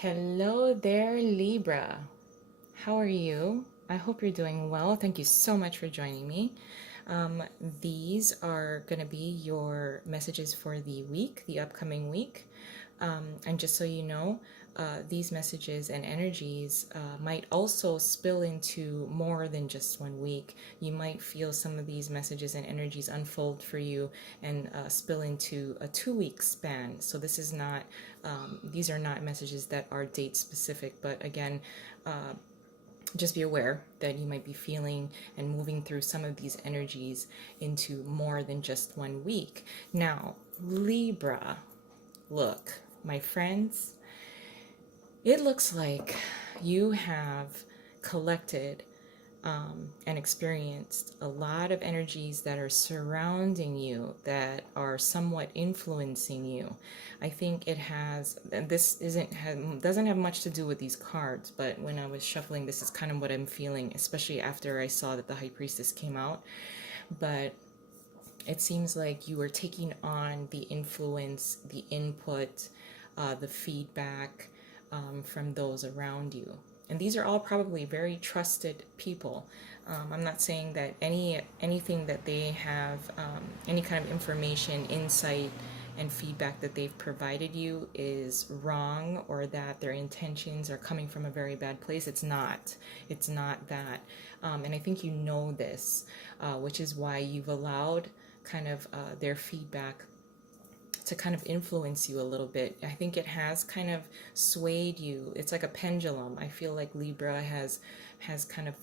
Hello there, Libra. How are you? I hope you're doing well. Thank you so much for joining me. Um, these are going to be your messages for the week, the upcoming week. And just so you know, these messages and energies might also spill into more than just 1 week. You might feel some of these messages and energies unfold for you and spill into a 2 week span. So this is not, these are not messages that are date specific, but again, just be aware that you might be feeling and moving through some of these energies into more than just 1 week. Now, Libra, look, my friends, it looks like you have collected and experienced a lot of energies that are surrounding you, that are somewhat influencing you. I think it has, and this doesn't have much to do with these cards, but when I was shuffling, this is kind of what I'm feeling, especially after I saw that the High Priestess came out. But it seems like you are taking on the influence, the input, the feedback from those around you. And these are all probably very trusted people. I'm not saying that anything that they have, any kind of information, insight, and feedback that they've provided you is wrong, or that their intentions are coming from a very bad place. It's not. It's not that. And I think you know this, which is why you've allowed kind of their feedback to kind of influence you a little bit. I think it has kind of swayed you. It's like a pendulum. I feel like Libra has kind of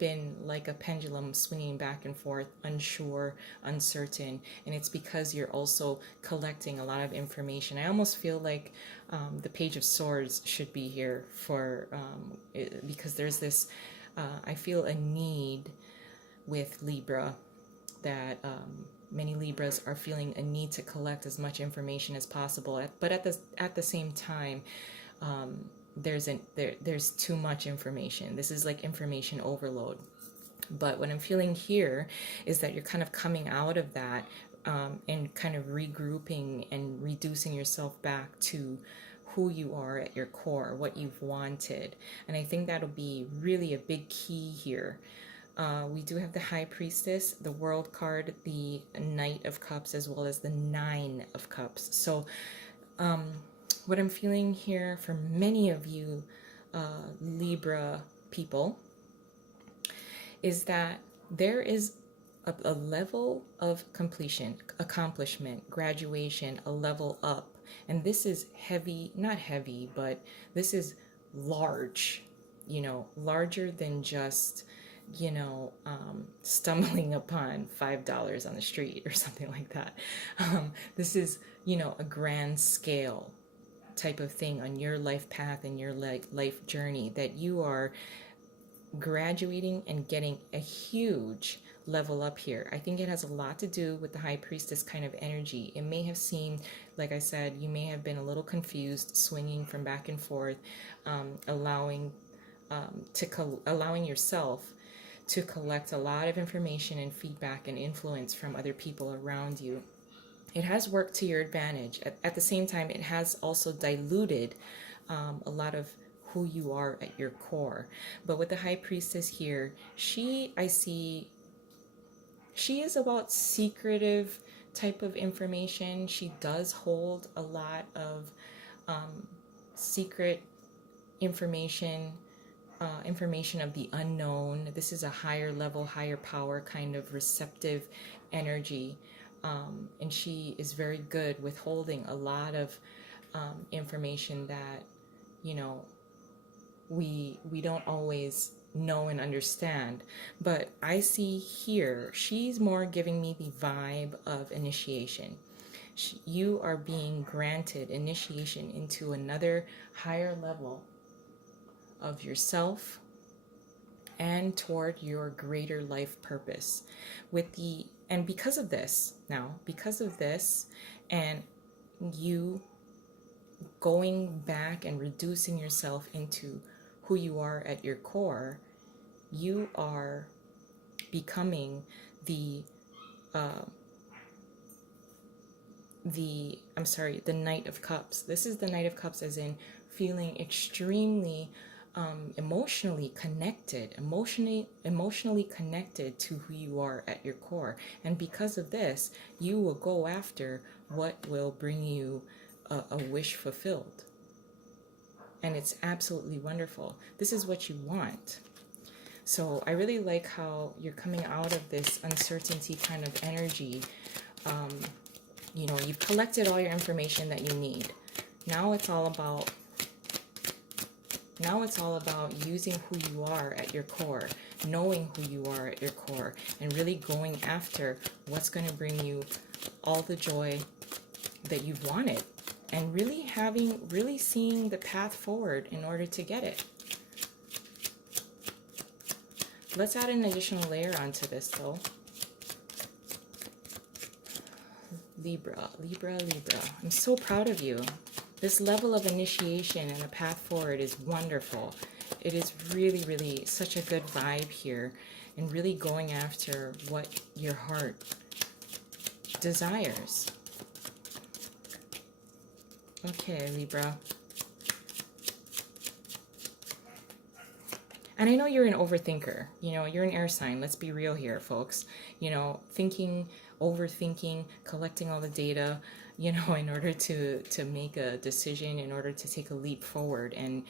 been like a pendulum, swinging back and forth, unsure, uncertain, and it's because you're also collecting a lot of information. I almost feel like the Page of Swords should be here for because there's this. I feel a need with Libra that many Libras are feeling a need to collect as much information as possible, but at the same time, there's too much information. This is like information overload. But what I'm feeling here is that you're kind of coming out of that and kind of regrouping and reducing yourself back to who you are at your core, what you've wanted. And I think that'll be really a big key here. We do have the High Priestess, the World card, the Knight of Cups, as well as the Nine of Cups. So what I'm feeling here for many of you Libra people is that there is a level of completion, accomplishment, graduation, a level up. And this is heavy, not heavy, but this is large, larger than just stumbling upon $5 on the street or something like that. This is, a grand scale type of thing on your life path and your life journey, that you are graduating and getting a huge level up here. I think it has a lot to do with the High Priestess kind of energy. It may have seemed, like I said, you may have been a little confused, swinging from back and forth, allowing yourself to collect a lot of information and feedback and influence from other people around you. It has worked to your advantage. At the same time, it has also diluted a lot of who you are at your core. But with the High Priestess here, I see she is about secretive type of information. She does hold a lot of secret information, information of the unknown. This is a higher level, higher power kind of receptive energy. And she is very good with holding a lot of information that, we don't always know and understand. But I see here, she's more giving me the vibe of initiation. You are being granted initiation into another higher level of yourself and toward your greater life purpose. And because of this, and you going back and reducing yourself into who you are at your core, you are becoming the the Knight of Cups. This is the Knight of Cups, as in feeling extremely emotionally connected to who you are at your core. And because of this, you will go after what will bring you a wish fulfilled. And it's absolutely wonderful. This is what you want. So I really like how you're coming out of this uncertainty kind of energy. You know, you've collected all your information that you need. Now it's all about using who you are at your core, knowing who you are at your core, and really going after what's going to bring you all the joy that you've wanted, and really seeing the path forward in order to get it. Let's add an additional layer onto this though. Libra. I'm so proud of you. This level of initiation and the path forward is wonderful. It is really, really such a good vibe here, and really going after what your heart desires. Okay, Libra. And I know you're an overthinker. You know, you're an air sign. Let's be real here, folks. You know, thinking, overthinking, collecting all the data, you know, in order to make a decision, in order to take a leap forward, and,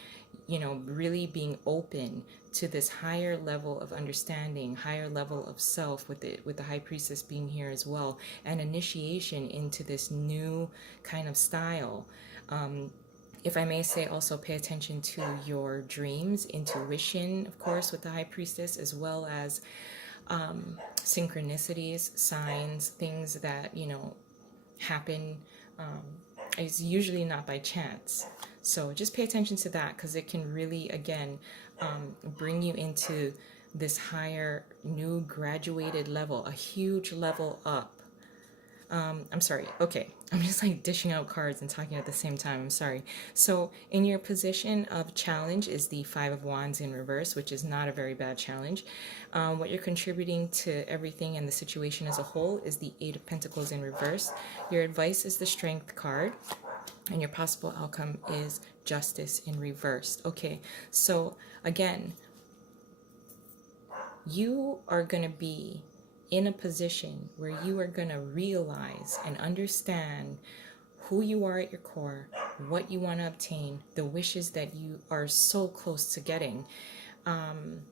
you know, really being open to this higher level of understanding, higher level of self, with the High Priestess being here as well, and initiation into this new kind of style. If I may say, also pay attention to your dreams, intuition, of course, with the High Priestess, as well as synchronicities, signs, things that, you know, happen. It's usually not by chance. So just pay attention to that, because it can really, again, bring you into this higher, new graduated level, a huge level up. I'm sorry. Okay. I'm just like dishing out cards and talking at the same time. I'm sorry. So in your position of challenge is the Five of Wands in reverse, which is not a very bad challenge. What you're contributing to everything and the situation as a whole is the Eight of Pentacles in reverse. Your advice is the Strength card, and your possible outcome is Justice in reverse. Okay. So again, you are going to be in a position where you are going to realize and understand who you are at your core, what you want to obtain, the wishes that you are so close to getting. And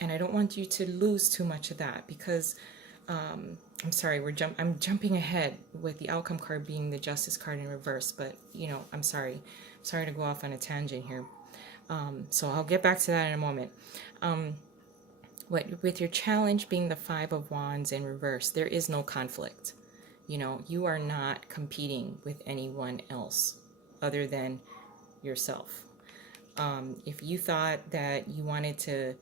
I don't want you to lose too much of that, because I'm sorry, I'm jumping ahead with the outcome card being the Justice card in reverse, but you know, I'm sorry to go off on a tangent here. So I'll get back to that in a moment. With your challenge being the Five of Wands in reverse, there is no conflict. You know, you are not competing with anyone else other than yourself. If you thought that you wanted to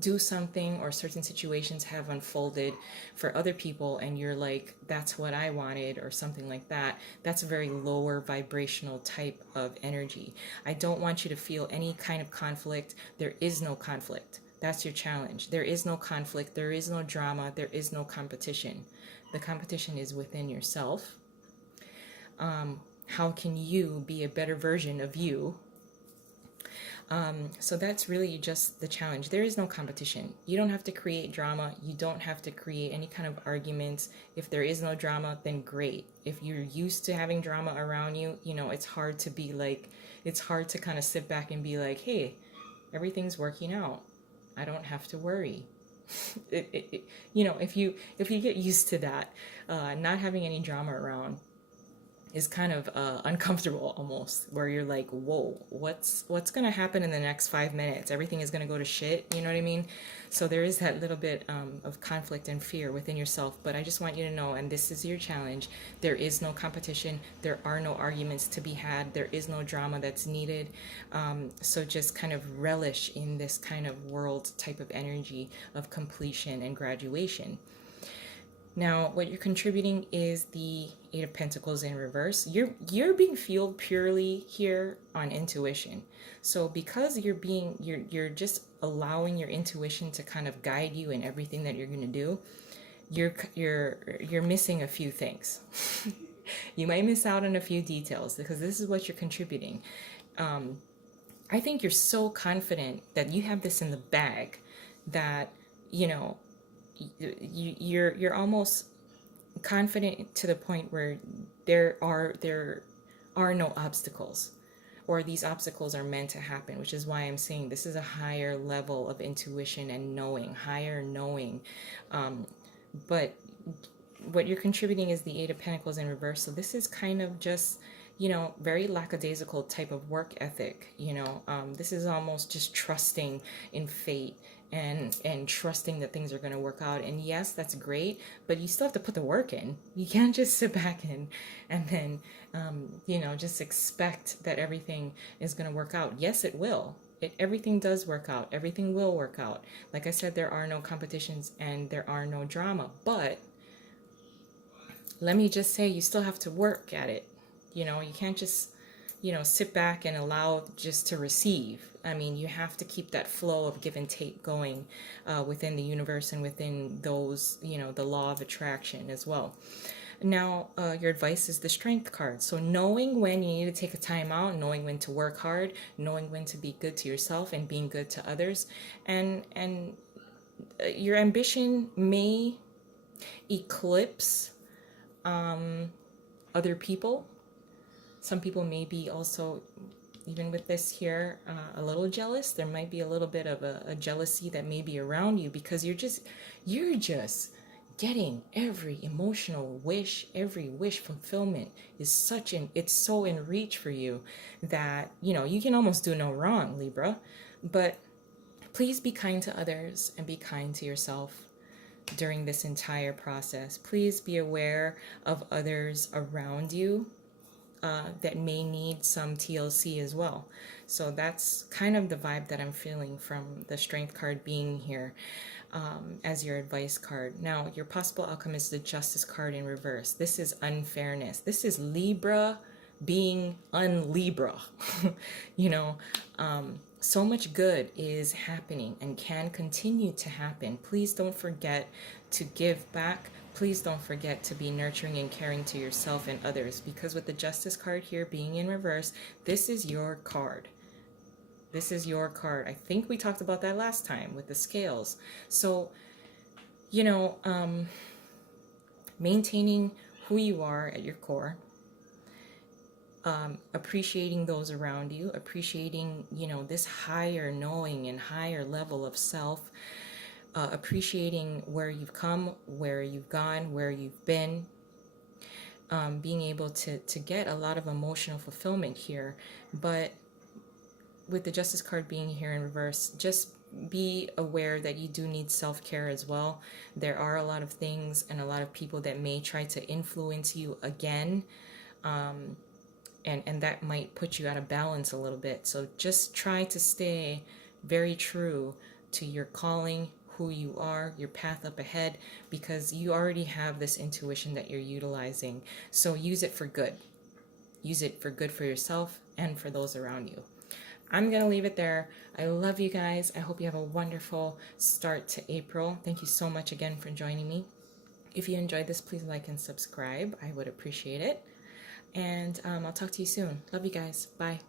do something, or certain situations have unfolded for other people, and you're like, that's what I wanted, or something like that, that's a very lower vibrational type of energy. I don't want you to feel any kind of conflict. There is no conflict. That's your challenge. There is no conflict. There is no drama. There is no competition. The competition is within yourself. How can you be a better version of you? So that's really just the challenge. There is no competition. You don't have to create drama. You don't have to create any kind of arguments. If there is no drama, then great. If you're used to having drama around you, you know, it's hard to kind of sit back and be like, hey, everything's working out. I don't have to worry. You know, if you get used to that, not having any drama around is kind of uncomfortable almost, where you're like, whoa, what's going to happen in the next 5 minutes? Everything is going to go to shit, you know what I mean? So there is that little bit of conflict and fear within yourself, but I just want you to know, and this is your challenge, there is no competition, there are no arguments to be had, there is no drama that's needed. So just kind of relish in this kind of world type of energy of completion and graduation. Now, what you're contributing is the Eight of Pentacles in reverse. You're being fueled purely here on intuition. So because you're just allowing your intuition to kind of guide you in everything that you're going to do, you're missing a few things. You might miss out on a few details because this is what you're contributing. I think you're so confident that you have this in the bag that you know you're almost confident to the point where there are no obstacles, or these obstacles are meant to happen, which is why I'm saying this is a higher level of intuition and knowing, higher knowing. But what you're contributing is the Eight of Pentacles in reverse. So this is kind of just, very lackadaisical type of work ethic. This is almost just trusting in fate and trusting that things are going to work out. And yes, that's great, but you still have to put the work in. You can't just sit back and then, just expect that everything is going to work out. Yes, it will. Everything does work out. Everything will work out. Like I said, there are no competitions and there are no drama. But let me just say, you still have to work at it. You can't just, sit back and allow just to receive. I mean, you have to keep that flow of give and take going within the universe and within those, the law of attraction as well. Now, your advice is the Strength card. So knowing when you need to take a time out, knowing when to work hard, knowing when to be good to yourself and being good to others. And your ambition may eclipse other people. Some people may be also, even with this here, a little jealous. There might be a little bit of a jealousy that may be around you because you're just getting every emotional wish, every wish fulfillment is it's so in reach for you that, you can almost do no wrong, Libra. But please be kind to others and be kind to yourself during this entire process. Please be aware of others around you that may need some TLC as well. So that's kind of the vibe that I'm feeling from the Strength card being here as your advice card. Now, your possible outcome is the Justice card in reverse. This is unfairness. This is Libra being un-Libra. So much good is happening and can continue to happen. Please don't forget to give back. Please don't forget to be nurturing and caring to yourself and others, because with the Justice card here being in reverse, this is your card. This is your card. I think we talked about that last time with the scales. So, maintaining who you are at your core, appreciating those around you, appreciating, this higher knowing and higher level of self, appreciating where you've come, where you've gone, where you've been, being able to get a lot of emotional fulfillment here. But with the Justice card being here in reverse, just be aware that you do need self-care as well. There are a lot of things and a lot of people that may try to influence you again, and that might put you out of balance a little bit. So just try to stay very true to your calling, who you are, your path up ahead, because you already have this intuition that you're utilizing. So use it for good. Use it for good for yourself and for those around you. I'm going to leave it there. I love you guys. I hope you have a wonderful start to April. Thank you so much again for joining me. If you enjoyed this, please like and subscribe. I would appreciate it. And I'll talk to you soon. Love you guys. Bye.